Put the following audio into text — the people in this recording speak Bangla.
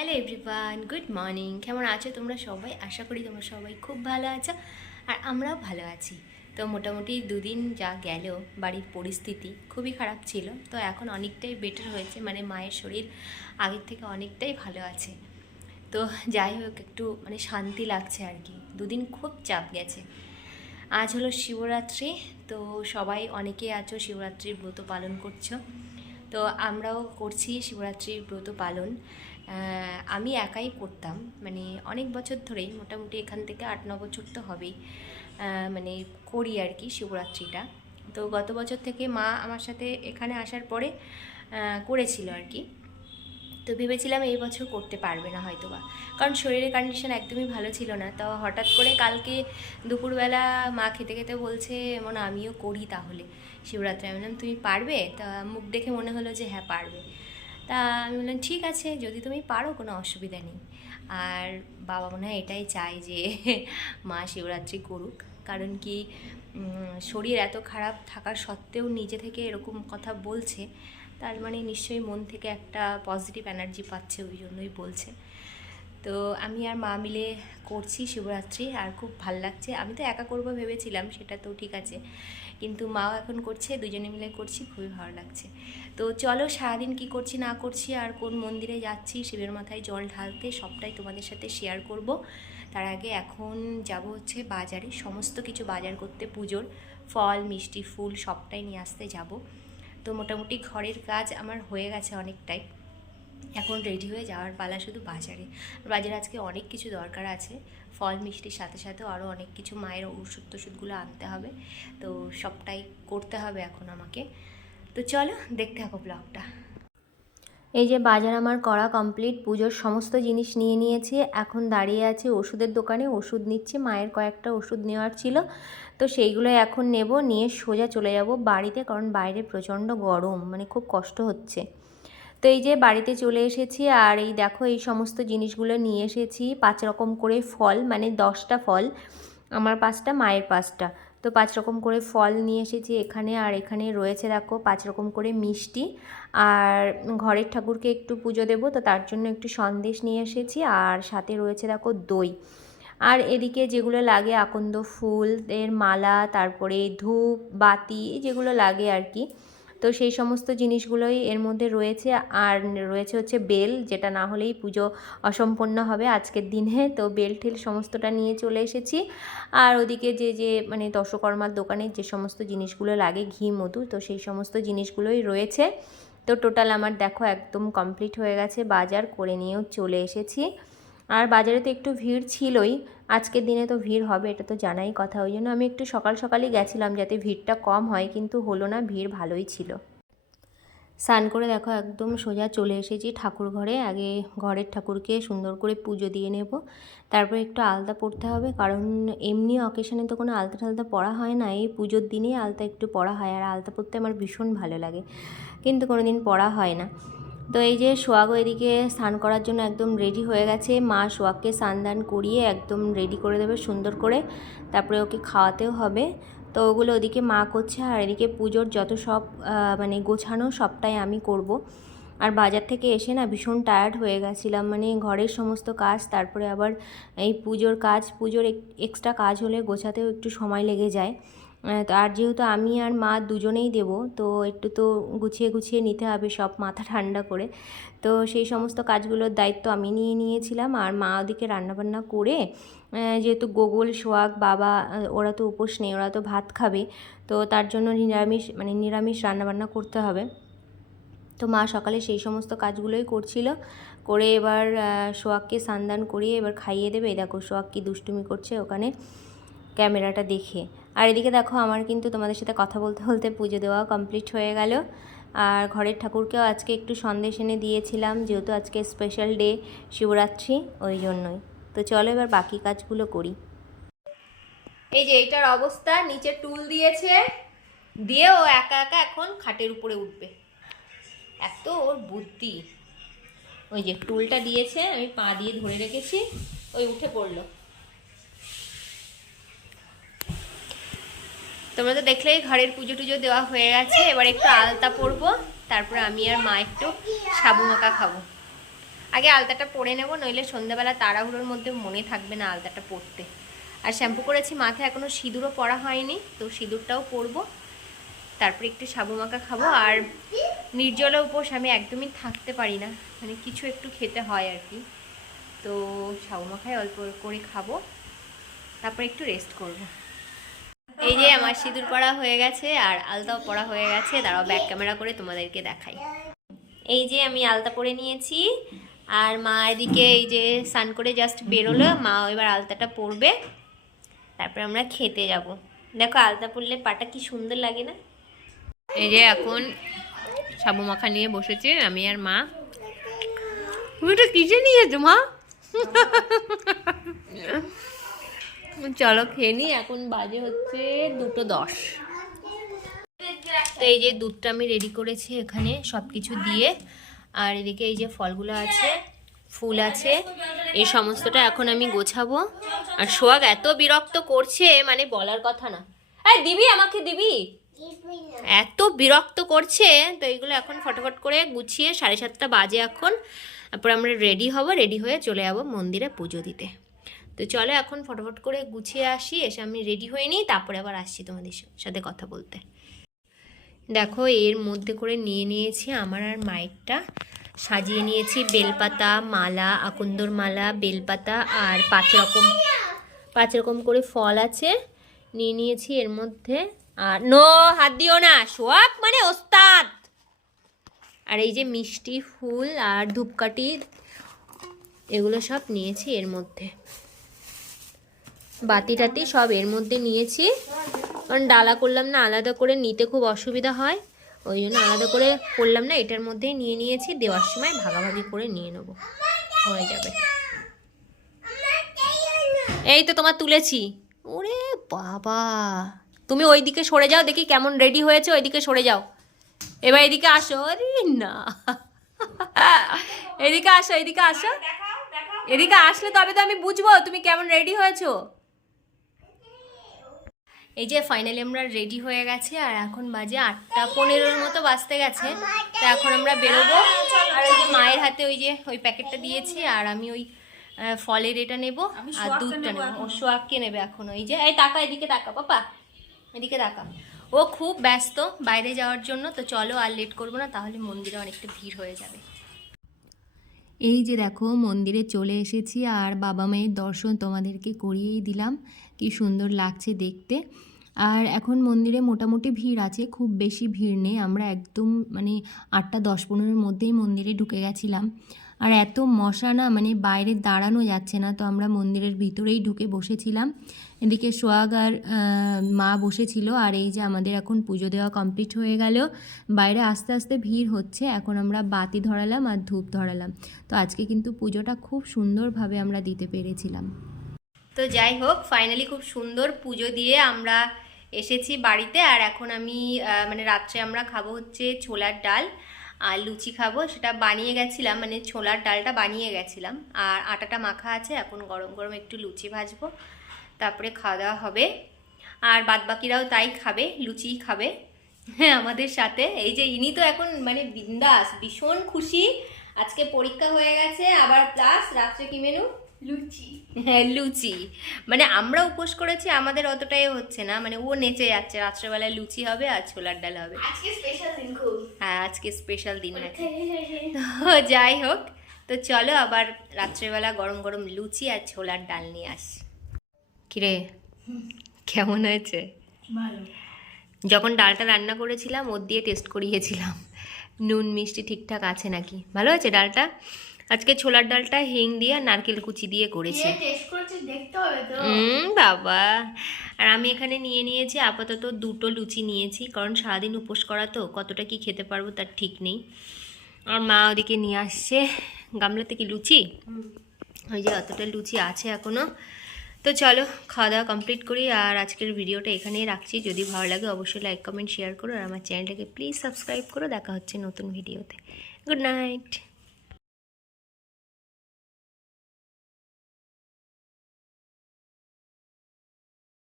Hello everyone, good morning. কেমন আছো তোমরা সবাই? আশা করি তোমরা সবাই খুব ভালো আছো আর আমরাও ভালো আছি। তো মোটামুটি দুদিন যা গেল বাড়ির পরিস্থিতি খুবই খারাপ ছিল, তো এখন অনেকটাই বেটার হয়েছে, মানে মায়ের শরীর আগের থেকে অনেকটাই ভালো আছে। তো যাই হোক, একটু মানে শান্তি লাগছে আর কি। দুদিন খুব চাপ গেছে। আজ হলো শিবরাত্রি, তো সবাই অনেকে আছো শিবরাত্রির ব্রত পালন করছো, তো আমরাও করছি শিবরাত্রির ব্রত পালন। আমি একাই করতাম, মানে অনেক বছর ধরেই, মোটামুটি এখান থেকে 8-9 বছর তো হবেই মানে করি আর কি শিবরাত্রিটা। তো গত বছর থেকে মা আমার সাথে এখানে আসার পরে করেছিল আর কি। তো ভেবেছিলাম এই বছর করতে পারবে না হয়তো বা, কারণ শরীরের কন্ডিশন একদমই ভালো ছিল না। তো হঠাৎ করে কালকে দুপুরবেলা মা খেতে খেতে বলছে, মনে আমিও করি তাহলে শিবরাত্রি। আমি বললাম তুমি পারবে? তা মুখ দেখে মনে হলো যে হ্যাঁ পারবে। তা আমি বললাম ঠিক আছে, যদি তুমি পারো কোনো অসুবিধা নেই। আর বাবা মনে হয় এটাই চায় যে মা শিবরাত্রি করুক, কারণ কি শরীর এত খারাপ থাকার সত্ত্বেও নিজে থেকে এরকম কথা বলছে, তার মানে নিশ্চয়ই মন থেকে একটা পজিটিভ এনার্জি পাচ্ছে, ওই জন্যই বলছে। তো আমি আর মা মিলে করছি শিবরাত্রি, আর খুব ভাল লাগছে। আমি তো একা করবো ভেবেছিলাম, সেটা তো ঠিক আছে, কিন্তু মাও এখন করছে, দুজনে মিলে করছি, খুবই ভালো লাগছে। তো চলো সারাদিন কি করছি না করছি আর কোন মন্দিরে যাচ্ছি শিবের মাথায় জল ঢালতে, সবটাই তোমাদের সাথে শেয়ার করব। তার আগে এখন যাব হচ্ছে বাজারে, সমস্ত কিছু বাজার করতে, পুজোর ফল মিষ্টি ফুল সবটাই নিয়ে আসতে যাব। তো মোটামুটি ঘরের কাজ আমার হয়ে গেছে অনেকটাই, এখন রেডি হয়ে যাওয়ার পালা শুধু বাজারে। বাজারে আজকে অনেক কিছু দরকার আছে, ফল মিষ্টির সাথে সাথেও আরও অনেক কিছু, মায়ের ওষুধ টষুধগুলো আনতে হবে, তো সবটাই করতে হবে এখন আমাকে। তো চলো দেখতে থাকো ব্লগটা। এই যে বাজার আমার করা কমপ্লিট, পুজোর সমস্ত জিনিস নিয়ে নিয়েছি, এখন দাঁড়িয়ে আছি ওষুধের দোকানে, ওষুধ নিচ্ছি। মায়ের কয়েকটা ওষুধ নেওয়ার ছিল, তো সেইগুলো এখন নেব, নিয়ে সোজা চলে যাব বাড়িতে, কারণ বাইরে প্রচণ্ড গরম, মানে খুব কষ্ট হচ্ছে। তো এই যে বাড়িতে চলে এসেছি, আর এই দেখো এই সমস্ত জিনিসগুলো নিয়ে এসেছি। 5 রকম করে ফল, মানে 10টা ফল, আমার 5টা, মায়ের 5টা, তো 5 রকম করে ফল নিয়ে এসেছি এখানে। আর এখানে রয়েছে দেখো 5 রকম করে মিষ্টি, আর ঘরের ঠাকুরকে একটু পুজো দেবো, তো তার জন্য একটু সন্দেশ নিয়ে এসেছি, আর সাথে রয়েছে দেখো দই। আর এদিকে যেগুলো লাগে, আকন্দ ফুল এর মালা, তারপরে ধূপ বাতি যেগুলো লাগে আর কি, তো সেই সমস্ত জিনিসগুলোই এর মধ্যে রয়েছে। আর রয়েছে হচ্ছে বেল, যেটা না হলেই পুজো অসম্পন্ন হবে আজকের দিনে, তো বেল ঠেল সমস্তটা নিয়ে চলে এসেছি। আর ওদিকে যে মানে দশকর্মার দোকানের যে সমস্ত জিনিসগুলো লাগে, ঘি মধু, তো সেই সমস্ত জিনিসগুলোই রয়েছে। তো টোটাল আমার দেখো একদম কমপ্লিট হয়ে গেছে, বাজার করে নিয়েও চলে এসেছি। আর বাজারে তো একটু ভিড় ছিলই, আজকের দিনে তো ভিড় হবে এটা তো জানাই কথা, ওই জন্য আমি একটু সকাল সকালই গেছিলাম যাতে ভিড়টা কম হয়, কিন্তু হলো না, ভিড় ভালোই ছিল। স্নান করে দেখো একদম সোজা চলে এসেছি ঠাকুর ঘরে। আগে ঘরের ঠাকুরকে সুন্দর করে পুজো দিয়ে নেব, তারপর একটু আলতা পরতে হবে, কারণ এমনি অকেশনে তো কোনো আলতা টালতা পরা হয় না, এই পুজোর দিনেই আলতা একটু পরা হয়। আর আলতা পরতে আমার ভীষণ ভালো লাগে, কিন্তু কোনো দিন পরা হয় না। তো এই যে সোয়াগও এদিকে স্নান করার জন্য একদম রেডি হয়ে গেছে, মা সোয়াগকে স্নান দান করিয়ে একদম রেডি করে দেবে সুন্দর করে, তারপরে ওকে খাওয়াতেও হবে। তো ওগুলো ওদিকে মা করছে, আর এদিকে পুজোর যত সব মানে গোছানো সবটাই আমি করব। আর বাজার থেকে এসে না ভীষণ টায়ার্ড হয়ে গেছিলাম, মানে ঘরের সমস্ত কাজ, তারপরে আবার এই পুজোর কাজ, পুজোর এক্সট্রা কাজ হলে গোছাতেও একটু সময় লেগে যায়। আর যেহেতু আমি আর মা দুজনেই দেব, তো একটু তো গুছিয়ে গুছিয়ে নিতে হবে সব, মাথা ঠান্ডা করে। তো সেই সমস্ত কাজগুলোর দায়িত্ব আমি নিয়ে নিয়েছিলাম, আর মা ওদিকে রান্নাবান্না করে, যেহেতু গোগল সোহাগ বাবা ওরা তো উপোস নেই, ওরা তো ভাত খাবে, তো তার জন্য নিরামিষ রান্নাবান্না করতে হবে। তো মা সকালে সেই সমস্ত কাজগুলোই করছিল, করে এবার সোহাগকে স্নান করিয়ে এবার খাইয়ে দেবে। দেখো সোহাগ কি দুষ্টুমি করছে ওখানে ক্যামেরাটা দেখে। আর এদিকে দেখো আমার কিন্তু তোমাদের সাথে কথা বলতে বলতে পুজো দেওয়া কমপ্লিট হয়ে গেল। আর ঘরের ঠাকুরকেও আজকে একটু সন্দেশ এনে দিয়েছিলাম, যেহেতু আজকে স্পেশাল ডে শিবরাত্রি, ওই জন্যই। তো চলো এবার বাকি কাজগুলো করি। এই যে এইটার অবস্থা, নিচে টুল দিয়েছে, দিয়ে ও একা একা এখন খাটের উপরে উঠবে, এত ওর বুদ্ধি। ওই যে টুলটা দিয়েছে, আমি পা দিয়ে ধরে রেখেছি, ওই উঠে পড়লো। তোমরা তো দেখলেই ঘরের পুজো টুজো দেওয়া হয়ে গেছে, এবার একটু আলতা পরবো, তারপরে আমি আর মা একটু সাবু মাখা খাবো। আগে আলতাটা পরে নেব, নইলে সন্ধ্যাবেলা তাড়াহুড়োর মধ্যে মনে থাকবে না আলতাটা পরতে। আর শ্যাম্পু করেছি, মাথায় এখনও সিঁদুরও পরা হয়নি, তো সিঁদুরটাও পরবো। তারপরে একটু সাবু মাখা খাবো। আর নির্জলা উপোস আমি একদমই থাকতে পারি না, মানে কিছু একটু খেতে হয় আর কি। তো সাবু মাখায় অল্প করে খাবো, তারপরে একটু রেস্ট করব। এই যে আমার সিঁদুর পরা হয়ে গেছে আর আলতাও পরা হয়ে গেছে। দাঁড়াও ব্যাক ক্যামেরা করে তোমাদেরকে দেখাই। এই যে আমি আলতা পরে নিয়েছি, আর মা এদিকে এই যে স্নান করে জাস্ট বেরোলো, মা এবার আলতাটা পরবে, তারপরে আমরা খেতে যাব। দেখো আলতা পরলে পাটা কি সুন্দর লাগে না। এই যে এখন সাবু মাখা নিয়ে বসেছি আমি আর মা। তুমি তো কিসে নিয়েছো মা? চলো খেয়ে নি, এখন বাজে হচ্ছে 2:10। তো এই যে দুধটা আমি রেডি করেছি এখানে সব কিছু দিয়ে, আর এদিকে এই যে ফলগুলো আছে, ফুল আছে, এই সমস্তটা এখন আমি গোছাবো। আর সোহাগ এত বিরক্ত করছে, মানে বলার কথা না। এই দিবি, আমাকে দিবি, এত বিরক্ত করছে। তো এইগুলো এখন ফটাফট করে গুছিয়ে 7:30 বাজে এখন, তারপর আমরা রেডি হব, রেডি হয়ে চলে যাব মন্দিরে পুজো দিতে। তো চলো এখন ফটাফট করে গুছিয়ে আসি, এসে আমি রেডি হয়ে নিই, তারপরে আবার আসছি তোমাদের সাথে কথা বলতে। দেখো এর মধ্যে করে নিয়ে নিয়েছি আমার আর মায়েরটা, সাজিয়ে নিয়েছি বেলপাতা, মালা, আকন্দর মালা, বেলপাতা আর 5 রকম করে ফল আছে, নিয়ে নিয়েছি এর মধ্যে। আর নো হাত দিও না, সোয়াক মানে ওস্তাদ। আর এই যে মিষ্টি, ফুল আর ধূপকাঠি, এগুলো সব নিয়েছি এর মধ্যে। বাতি টাতি সব এর মধ্যে নিয়েছি, কারণ ডালা করলাম না, আলাদা করে নিতে খুব অসুবিধা হয়, ওই জন্য আলাদা করে করলাম না, এটার মধ্যেই নিয়ে নিয়েছি। দেওয়ার সময় ভাগাভাগি করে নিয়ে নেবো, হয়ে যাবে। এই তো তোমার তুলেছি। ওরে বাবা, তুমি ওইদিকে সরে যাও, দেখি কেমন রেডি হয়েছে, ওইদিকে সরে যাও। এবার এদিকে আসো। আরে না, এদিকে আসো, এদিকে আসো, এদিকে আসলে তবে তো আমি বুঝবো তুমি কেমন রেডি হয়েছো। এই যে ফাইনালি আমরা রেডি হয়ে গেছে, আর এখন বাজে 8:15 মতো বাজতে গেছে। তো এখন আমরা বেরোবো। আর ওই যে মায়ের হাতে ওই যে ওই প্যাকেটটা দিয়েছি, আর আমি ওই ফলের এটা নেবো আর দুধটা নেবো। ও সোয়াককে নেবে এখন। ওই যে এই তাকা, এদিকে তাকা পাপা, এদিকে তাকা। ও খুব ব্যস্ত বাইরে যাওয়ার জন্য। তো চলো আর লেট করবো না, তাহলে মন্দিরে অনেকটা ভিড় হয়ে যাবে। এই যে দেখো মন্দিরে চলে এসেছি, আর বাবা মায়ের দর্শন তোমাদেরকে করিয়েই দিলাম, কি সুন্দর লাগছে দেখতে। আর এখন মন্দিরে মোটামুটি ভিড় আছে, খুব বেশি ভিড় নেই। আমরা একদম মানে 8:10-15 মধ্যেই মন্দিরে ঢুকে গেছিলাম। আর এত মশা না, মানে বাইরে দাঁড়ানো যাচ্ছে না, তো আমরা মন্দিরের ভিতরেই ঢুকে বসেছিলাম। এদিকে সোহাগ আর মা বসেছিল। আর এই যে আমাদের এখন পুজো দেওয়া কমপ্লিট হয়ে গেল, বাইরে আস্তে আস্তে ভিড় হচ্ছে। এখন আমরা বাতি ধরালাম আর ধূপ ধরালাম। তো আজকে কিন্তু পুজোটা খুব সুন্দরভাবে আমরা দিতে পেরেছিলাম। তো যাই হোক, ফাইনালি খুব সুন্দর পুজো দিয়ে আমরা এসেছি বাড়িতে। আর এখন আমি মানে রাত্রে আমরা খাবো হচ্ছে ছোলার ডাল আর লুচি খাবো। সেটা বানিয়ে গেছিলাম, মানে ছোলার ডালটা বানিয়ে গেছিলাম, আর আটাটা মাখা আছে। এখন গরম গরম একটু লুচি ভাজবো, তারপরে খাওয়া দাওয়া হবে। আর বাদবাকিরাও তাই খাবে, লুচিই খাবে হ্যাঁ আমাদের সাথে। এই যে ইনি তো এখন মানে বিন্দাস, ভীষণ খুশি, আজকে পরীক্ষা হয়ে গেছে আবার, প্লাস রাত্রে কি মেনু? লুচি। হ্যাঁ লুচি, মানে আমরা উপোস করেছি, আমাদের অতটাই হচ্ছে না, মানে ও নেচে যাচ্ছে। রাত্রেবেলায় লুচি হবে আর ছোলার ডাল হবে। আজকে স্পেশাল দিন খুব। হ্যাঁ আজকে স্পেশাল দিন নাকি। তো যাই হোক, তো চলো আবার রাত্রেবেলা গরম গরম লুচি আর ছোলার ডাল নিয়ে আসি। কিরে কেমন হয়েছে? ভালো। যখন ডালটা রান্না করেছিলাম ওর দিয়ে টেস্ট করিয়েছিলাম নুন মিষ্টি ঠিকঠাক আছে নাকি। ভালো হয়েছে ডালটা। আজকে ছোলার ডালটা হিং দিয়ে নারকেল কুচি দিয়ে করেছি। বাবা। আর আমি এখানে নিয়ে নিয়েছি আপাতত 2টো লুচি নিয়েছি, কারণ সারাদিন উপোস করা তো, কতটা কি খেতে পারবো তার ঠিক নেই। আর মা ওদিকে নিয়ে আসছে গামলাতে কি লুচি, ওই যে অতটা লুচি আছে এখনো। তো চলো খাওয়া দাওয়া কমপ্লিট করি, আর আজকের ভিডিওটা এখানেই রাখছি। যদি ভালো লাগে অবশ্যই লাইক কমেন্ট শেয়ার করো, আর আমার চ্যানেলটাকে প্লিজ সাবস্ক্রাইব করো। দেখা হচ্ছে নতুন ভিডিওতে। Good night.